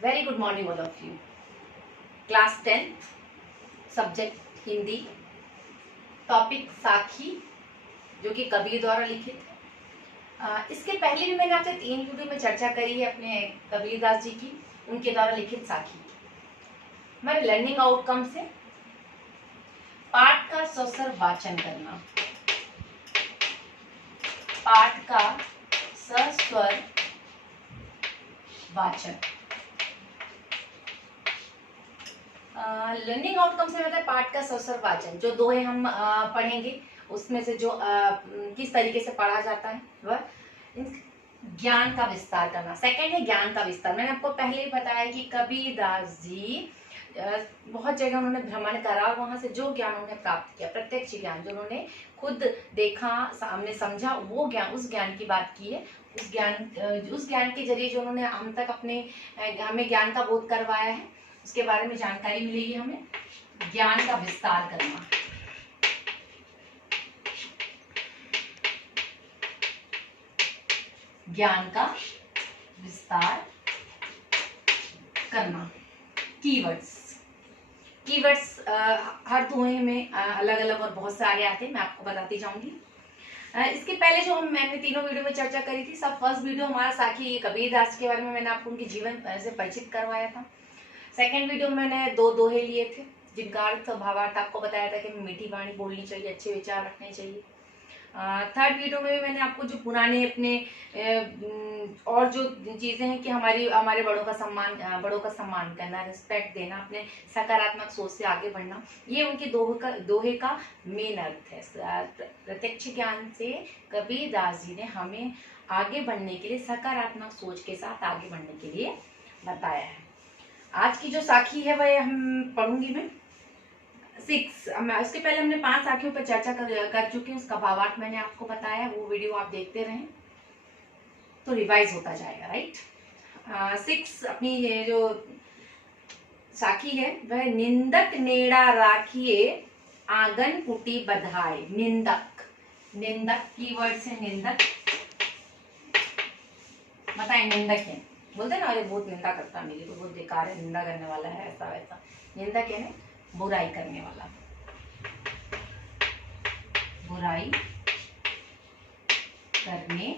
Very good morning all of you. Class 10 subject Hindi, topic साखी, जो कि कबीर द्वारा लिखित है। इसके पहले भी मैंने आपसे 3 वीडियो में चर्चा करी है अपने कबीरदास जी की, उनके द्वारा लिखित साखी। हमारे लर्निंग आउटकम से पाठ का सस्वर वाचन करना, पाठ का सस्वर वाचन। लर्निंग आउटकम से मतलब पाठ का सस्वर वाचन, जो दोहे हम पढ़ेंगे उसमें से जो किस तरीके से पढ़ा जाता है वह ज्ञान का विस्तार करना। सेकंड है ज्ञान का विस्तार। मैंने आपको पहले ही बताया कि कबीरदास जी बहुत जगह उन्होंने भ्रमण करा और वहां से जो ज्ञान उन्होंने प्राप्त किया, प्रत्यक्ष ज्ञान जो उन्होंने खुद देखा, सामने समझा, वो ज्ञान, उस ज्ञान की बात की है। उस ज्ञान के जरिए जो उन्होंने हम तक हमें ज्ञान का बोध करवाया है, उसके बारे में जानकारी मिलेगी हमें। ज्ञान का विस्तार करना, ज्ञान का विस्तार करना। कीवर्ड्स हर दोहे में अलग अलग और बहुत सारे आते हैं, मैं आपको बताती जाऊंगी। इसके पहले जो मैंने तीनों वीडियो में चर्चा करी थी, सब फर्स्ट वीडियो हमारा साखी कबीरदास के बारे में मैंने आपको उनके जीवन से परिचित करवाया था। सेकेंड वीडियो में मैंने 2 दोहे लिए थे जिनका अर्थ भावार्थ आपको बताया था कि मीठी वाणी बोलनी चाहिए, अच्छे विचार रखने चाहिए। थर्ड वीडियो में भी मैंने आपको जो पुराने अपने और जो चीजें हैं कि हमारे बड़ों का सम्मान करना, रिस्पेक्ट देना, अपने सकारात्मक सोच से आगे बढ़ना, ये उनके दोहे का मेन अर्थ है। प्रत्यक्ष ज्ञान से कबीरदास जी ने हमें आगे बढ़ने के लिए, सकारात्मक सोच के साथ आगे बढ़ने के लिए बताया है। आज की जो साखी है वह हम पढ़ूंगी मैं 6। उसके पहले हमने 5 साखियों पर चर्चा कर चुके हैं, उसका भावार्थ मैंने आपको बताया, वो वीडियो आप देखते रहें तो रिवाइज होता जाएगा, राइट। 6 अपनी ये जो साखी है वह निंदक नेड़ा राखिए आंगन कुटी बधाए। निंदक कीवर्ड से निंदक, बताए निंदक है, बोलते हैं ना अरे बहुत निंदा करता, मेरी तो बहुत बेकार है, निंदा करने वाला है, ऐसा वैसा। निंदक है बुराई करने वाला, बुराई करने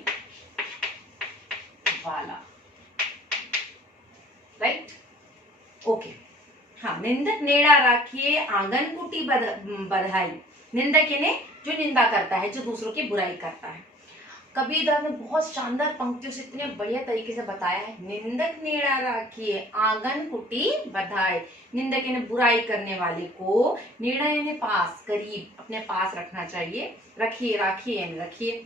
वाला, राइट, ओके। हाँ, निंदक नेड़ा राखिए आंगन कुटी बधाई। निंदक यानी जो निंदा करता है, जो दूसरों की बुराई करता है। कबीरदास ने बहुत शानदार पंक्तियों से इतने बढ़िया तरीके से बताया है। निंदक नेड़ा राखिए आंगन कुटी बधाई। निंदक यानी बुराई करने वाले को, नेड़ा यानी पास, करीब, अपने पास रखना चाहिए, रखिए, राखिए यानी रखिए।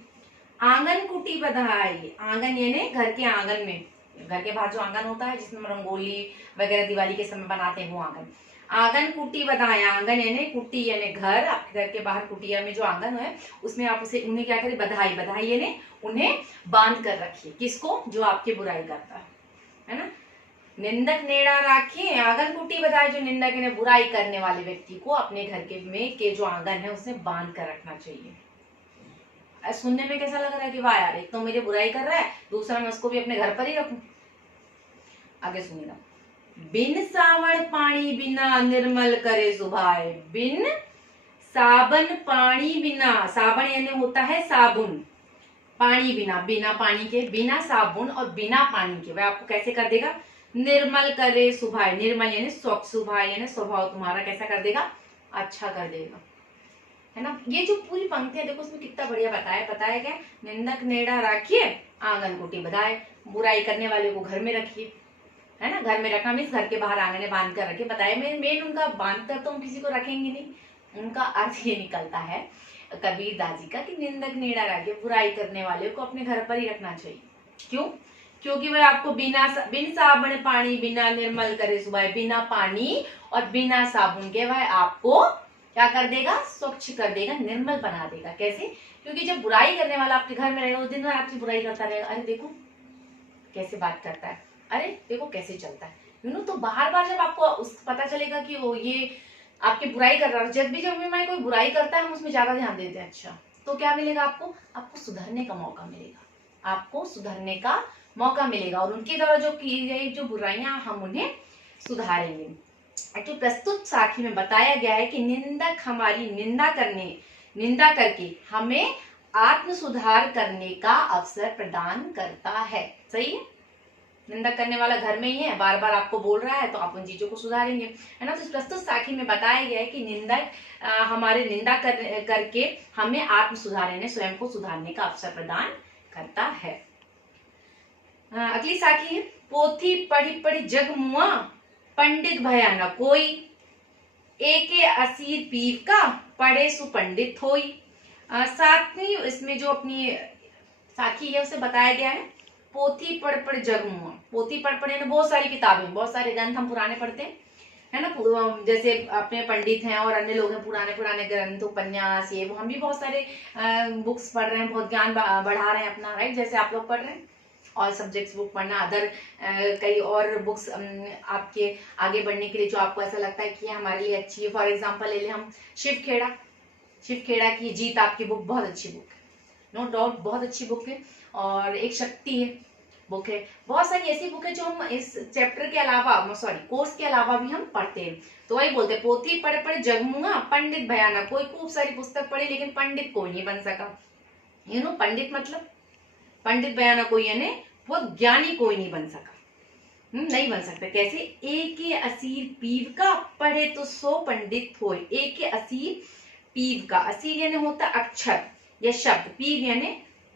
आंगन कुटी बधाई, आंगन यानी घर के आंगन में, घर के बाहर जो आंगन होता है जिसमें रंगोली वगैरह दिवाली के समय बनाते हैं वो आंगन। आंगन कुटी बधाए, आंगन यानी कुटी यानी घर, आपके घर के बाहर कुटिया में जो आंगन है उसमें आप उन्हें क्या करें, बधाई, बधाई यानी उन्हें बांध कर रखिए। किसको? जो आपकी बुराई करता है ना। निंदक नेड़ा राखिए आंगन कुटी बधाई, जो निंदक यानी बुराई करने वाले व्यक्ति को अपने घर के जो आंगन है उसमें बांध कर रखना चाहिए। सुनने में कैसा लग रहा है कि वाह यार, एक तो मेरी बुराई कर रहा है, दूसरा मैं उसको भी अपने घर पर ही रखूं। आगे सुनिएगा। बिन सावन पानी बिना निर्मल करे सुभाए। बिन साबन पानी बिना, साबन यानी होता है साबुन, पानी बिना, बिना पानी के, बिना साबुन और बिना पानी के, वह आपको कैसे कर देगा, निर्मल करे सुभाए। निर्मल यानी स्वच्छ, सुभाए यानी स्वभाव तुम्हारा कैसा कर देगा, अच्छा कर देगा, है ना। ये जो पूरी पंक्ति है देखो, उसमें कितना बढ़िया बताया गया। निंदक नेड़ा राखिए आंगन कुटी बधाए, बुराई करने वाले को घर में रखिए, है ना। घर में रखना मीन्स घर के बाहर आंगन बांध कर रखिए। बताया मेन उनका बांध कर तो हम किसी को रखेंगे नहीं, उनका अर्थ ये निकलता है कबीरदास जी का कि निंदक नेड़ा राखिए, बुराई करने वाले को अपने घर पर ही रखना चाहिए। क्यों? क्योंकि वह आपको बिन साबुन पानी बिना निर्मल करे सुभाए, बिना पानी और बिना साबुन के वह आपको क्या कर देगा, स्वच्छ कर देगा, निर्मल बना देगा। कैसे? क्योंकि जब बुराई करने वाला आपके घर में रहेगा, उस दिन आपकी बुराई करता रहेगा, अरे देखो कैसे बात करता है, अरे देखो कैसे चलता है, तो बार जब आपको पता चलेगा कि वो ये आपकी बुराई कर रहा है, जब भी मैं कोई बुराई करता है हम उसमें ज्यादा ध्यान देते हैं, अच्छा तो क्या मिलेगा आपको सुधरने का मौका मिलेगा, आपको सुधरने का मौका मिलेगा और उनके द्वारा जो की गई जो बुराइयां हम उन्हें सुधारेंगे। तो प्रस्तुत साखी में बताया गया है कि निंदक हमारी निंदा करके हमें आत्म सुधार करने का अवसर प्रदान करता है। सही है, निंदा करने वाला घर में ही है, बार बार आपको बोल रहा है तो आप उन चीजों को सुधारेंगे, है ना। तो प्रस्तुत साखी में बताया गया है कि निंदक हमारे निंदा करके हमें आत्म सुधार यानी स्वयं को सुधारने का अवसर प्रदान करता है। अगली साखी है, पोथी पढ़ी पढ़ी जग मुआ, पंडित भया न कोई, एके असीर पीव का, पढ़े सुपंडित होई। सातवीं इसमें जो अपनी साखी है उसे बताया गया है, पोथी पढ़ पढ़ जग मुआ। पोथी पढ़ पढ़ यानी बहुत सारी किताबें, बहुत सारे ग्रंथ हम पुराने पढ़ते हैं, है ना। जैसे अपने पंडित हैं और अन्य लोग हैं, पुराने पुराने ग्रंथ, उपन्यास, ये वो, हम भी बहुत सारे बुक्स पढ़ रहे हैं, बहुत ज्ञान बढ़ा रहे हैं अपना, राइट। जैसे आप लोग पढ़ रहे हैं, और सब्जेक्ट्स बुक पढ़ना, अदर कई और बुक्स आपके आगे बढ़ने के लिए जो आपको ऐसा लगता है कि हमारे लिए अच्छी है। फॉर एग्जांपल ले लें हम शिव खेड़ा की जीत आपकी बुक बहुत अच्छी बुक है, नो डाउट बहुत अच्छी बुक है। और एक शक्ति है बुक है, बहुत सारी ऐसी बुक है जो हम इस चैप्टर के अलावा कोर्स के अलावा भी हम पढ़ते हैं। तो वही बोलते हैं, पोथी पढ़ पढ़ जग मुआ, पंडित भया न कोई। खूब सारी पुस्तक पढ़ी लेकिन पंडित कोई नहीं बन सका। पंडित मतलब पंडित भया न कोई यानी बहुत ज्ञानी कोई नहीं बन सका, नहीं बन सकता। कैसे? एके असीर पीव का, पढ़े तो सो पंडित होय। एके असीर पीव का, असीर यानी होता अक्षर या शब्द, पीव यानी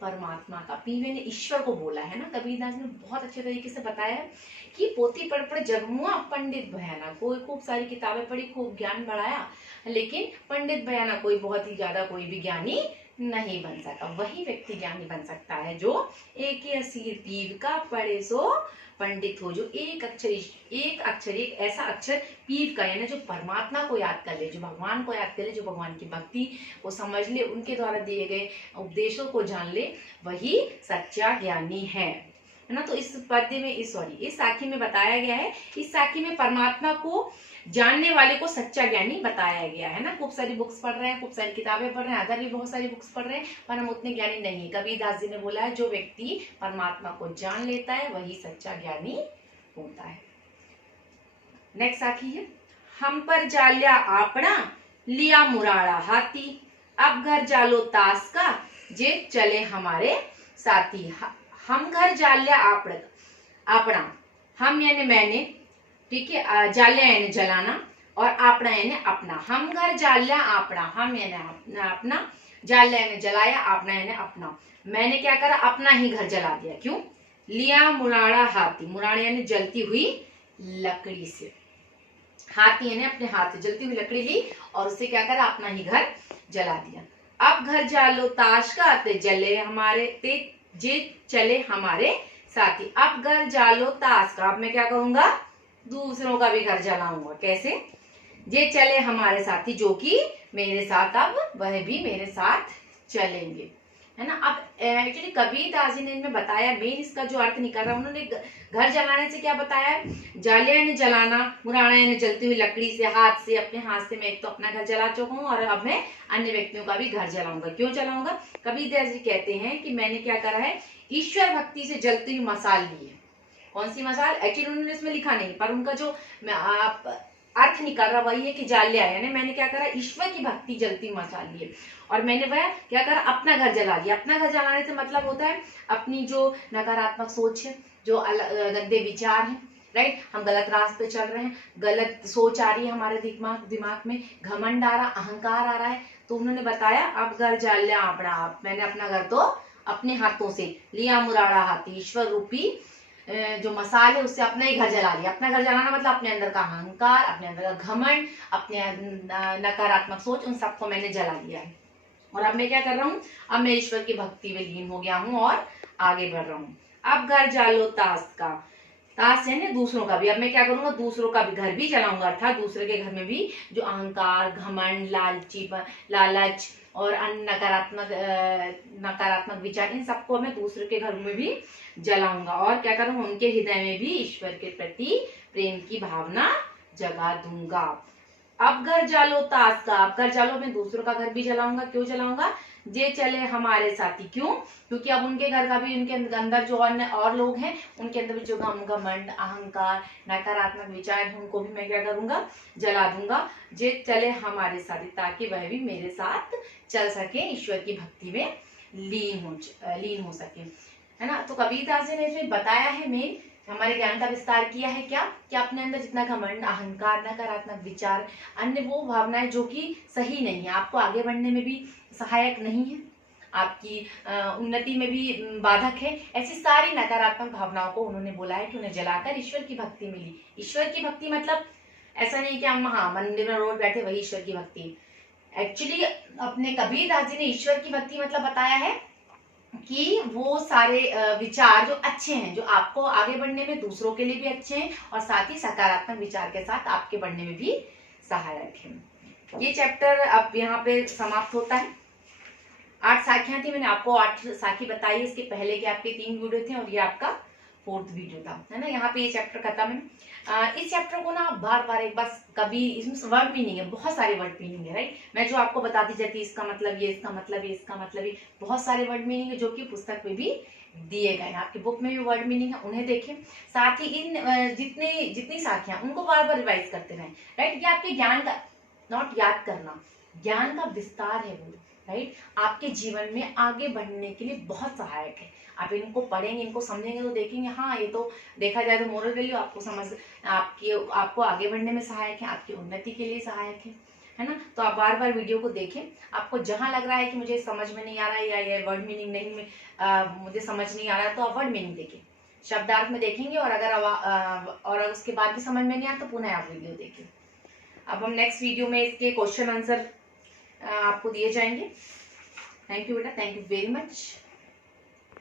परमात्मा का, पीव यानी ईश्वर को बोला है ना। कबीरदास ने बहुत अच्छे तरीके से बताया है कि पोथी पढ़ पढ़ जग मुआ, पंडित भयाना कोई। खूब सारी किताबें पढ़ी, खूब ज्ञान बढ़ाया, लेकिन पंडित भयाना कोई, बहुत ही ज्यादा कोई भी ज्ञानी नहीं बन सका। वही व्यक्ति ज्ञानी बन सकता है जो एक असीर पीव का, पढ़े सो पंडित हो। जो एक ऐसा अक्षर पीव का यानी जो परमात्मा को याद कर ले, जो भगवान को याद कर ले, जो भगवान की भक्ति को समझ ले, उनके द्वारा दिए गए उपदेशों को जान ले, वही सच्चा ज्ञानी है ना। तो इस पद्य में इस साखी में बताया गया है, इस साखी में परमात्मा को जानने वाले को सच्चा ज्ञानी बताया गया है ना। खूब सारी बुक्स पढ़ रहे हैं, खूब सारी किताबें पढ़ रहे हैं, अदर भी बहुत सारी बुक्स पढ़ रहे हैं, पर हम उतने ज्ञानी नहीं है। कबीरदास जी ने बोला है, जो व्यक्ति परमात्मा को जान लेता है वही सच्चा ज्ञानी होता है। नेक्स्ट साखी है, हम पर जाल्या आपना, लिया मुराड़ा हाथी, अब घर जालो तास का, जे चले हमारे साथी। हम घर जाल्या आपना, हम यानी मैंने, ठीक है, जाल्या यानी जलाना, और आपना यानी अपना। हम घर जाल्या आपना, हम यानी अपना, जाल्या यानी जलाया, आपना यानी अपना। मैंने क्या करा? अपना ही घर जला दिया। क्यों? लिया मुराड़ा हाथी, मुराड़ा यानी जलती हुई लकड़ी से, हाथी यानी अपने हाथ से जलती हुई लकड़ी ली और उससे क्या करा? अपना ही घर जला दिया। अब घर जालो ताश का, ते जले हमारे, ते जे चले हमारे साथी। अब घर जालो ताश का, अब मैं क्या करूंगा? दूसरों का भी घर जलाऊंगा। कैसे? जे चले हमारे साथी, जो कि मेरे साथ अब वह भी मेरे साथ चलेंगे, है ना। अब एक्चुअली कबीरदास जी ने इनमें बताया, मेन इसका जो अर्थ निकल रहा है, उन्होंने घर जलाने से क्या बताया है? जालिया यानी जलाना, मुराड़ा यानी जलती हुई लकड़ी से, हाथ से, अपने हाथ से मैं एक तो अपना घर जला चुका हूँ और अब मैं अन्य व्यक्तियों का भी घर जलाऊंगा। क्यों जलाऊंगा? कबीरदास जी कहते हैं कि मैंने क्या करा है? ईश्वर भक्ति से जलती हुई मसाल ली है। कौन सी मसाल? एक्चुअली उन्होंने इसमें लिखा नहीं, पर उनका जो अर्थ निकल रहा वही है कि जाल्या यानी मैंने क्या करा? ईश्वर की भक्ति जलती मसाल ली है और मैंने वह क्या करा? अपना घर जला दिया। अपना घर जलाने से मतलब होता है अपनी जो नकारात्मक सोच है, जो गंदे विचार हैं, राइट, हम गलत रास्ते पे चल रहे हैं, गलत सोच आ रही है हमारे दिमाग में, घमंड आ रहा, अहंकार आ रहा है, तो उन्होंने बताया अब घर जाल्या अपना, मैंने अपना घर तो अपने हाथों से लिया मुराड़ा हाथी, ईश्वर रूपी जो मसाल है उससे अपना ही घर जला लिया। अपना घर जलाना मतलब अपने अंदर का अहंकार, अपने अंदर का घमंड, अपने नकारात्मक सोच, उन सबको मैंने जला दिया है। और अब मैं क्या कर रहा हूँ? अब मैं ईश्वर की भक्ति में लीन हो गया हूँ और आगे बढ़ रहा हूँ। अब घर जालो ताश का, ताश यानी दूसरों का भी। अब मैं क्या करूंगा? दूसरों का भी घर भी जलाऊंगा, अर्थात दूसरे के घर में भी जो अहंकार, घमंड, लालच और अन्य नकारात्मक विचार, इन सबको मैं दूसरे के घर में भी जलाऊंगा। और क्या करूंगा? उनके हृदय में भी ईश्वर के प्रति प्रेम की भावना जगा दूंगा। अब घर जालो तास का, अब घर जालो मैं दूसरों का घर भी जलाऊंगा। क्यों जलाऊंगा? जे चले हमारे साथी। क्यों? क्योंकि अब उनके घर का भी, उनके अंदर जो अन्य और लोग हैं उनके अंदर भी जो घमंड, अहंकार, नकारात्मक विचार है उनको भी मैं क्या करूंगा? जला दूंगा। जे चले हमारे साथी, ताकि वह भी मेरे साथ चल सके, ईश्वर की भक्ति में लीन हो सके, है ना। तो कबीरदास जी ने जो बताया है मेन, हमारे ज्ञान का विस्तार किया है क्या? कि अपने अंदर जितना घमंड, अहंकार, नकारात्मक विचार, अन्य वो भावनाएं जो कि सही नहीं है, आपको आगे बढ़ने में भी सहायक नहीं है, आपकी उन्नति में भी बाधक है, ऐसी सारी नकारात्मक भावनाओं को उन्होंने बोला है कि उन्हें जलाकर ईश्वर की भक्ति मिली। ईश्वर की भक्ति मतलब ऐसा नहीं कि हम हाँ मंदिर में रोज बैठे वही ईश्वर की भक्ति। एक्चुअली अपने कबीरदास जी ने ईश्वर की भक्ति मतलब बताया है कि वो सारे विचार जो अच्छे हैं, जो आपको आगे बढ़ने में, दूसरों के लिए भी अच्छे हैं, और साथ ही सकारात्मक विचार के साथ आपके बढ़ने में भी सहायक है। ये चैप्टर अब यहाँ पे समाप्त होता है। 8 साखियां थी, मैंने आपको 8 साखी बताई। इसके पहले के आपके 3 वीडियो थे और ये आपका 4th वीडियो था, है ना। यहाँ पे ये चैप्टर खत्म है। इस चैप्टर को ना बार बार एक बार, कभी इसमें वर्ड मीनिंग है, बहुत सारे वर्ड मीनिंग है, राइट। मैं जो आपको बताती जाती, इसका मतलब ये, इसका मतलब ये, इसका मतलब ये, बहुत सारे वर्ड मीनिंग है जो कि पुस्तक में भी दिए गए हैं। आपकी बुक में भी वर्ड मीनिंग है, उन्हें देखें। साथ ही इन जितनी साखियां उनको बार बार रिवाइज करते रहें, राइट। ये आपके ज्ञान का, नॉट याद करना, ज्ञान का विस्तार है वो, राइट। आपके जीवन में आगे बढ़ने के लिए बहुत सहायक है। आप इनको पढ़ेंगे, इनको समझेंगे तो देखेंगे हाँ ये तो देखा जाए तो मोरल वैल्यू आपको आपको आगे बढ़ने में सहायक है, आपकी उन्नति के लिए सहायक है ना। तो आप बार बार वीडियो को देखें। आपको जहां लग रहा है कि मुझे समझ में नहीं आ रहा है या ये वर्ड मीनिंग नहीं मुझे समझ नहीं आ रहा, तो आप वर्ड मीनिंग देखें, शब्दार्थ में देखेंगे, और अगर उसके बाद भी समझ में नहीं आया तो पुनः आप वीडियो देखें। अब हम नेक्स्ट वीडियो में इसके क्वेश्चन आंसर आपको दिए जाएंगे। थैंक यू बेटा, थैंक यू वेरी मच।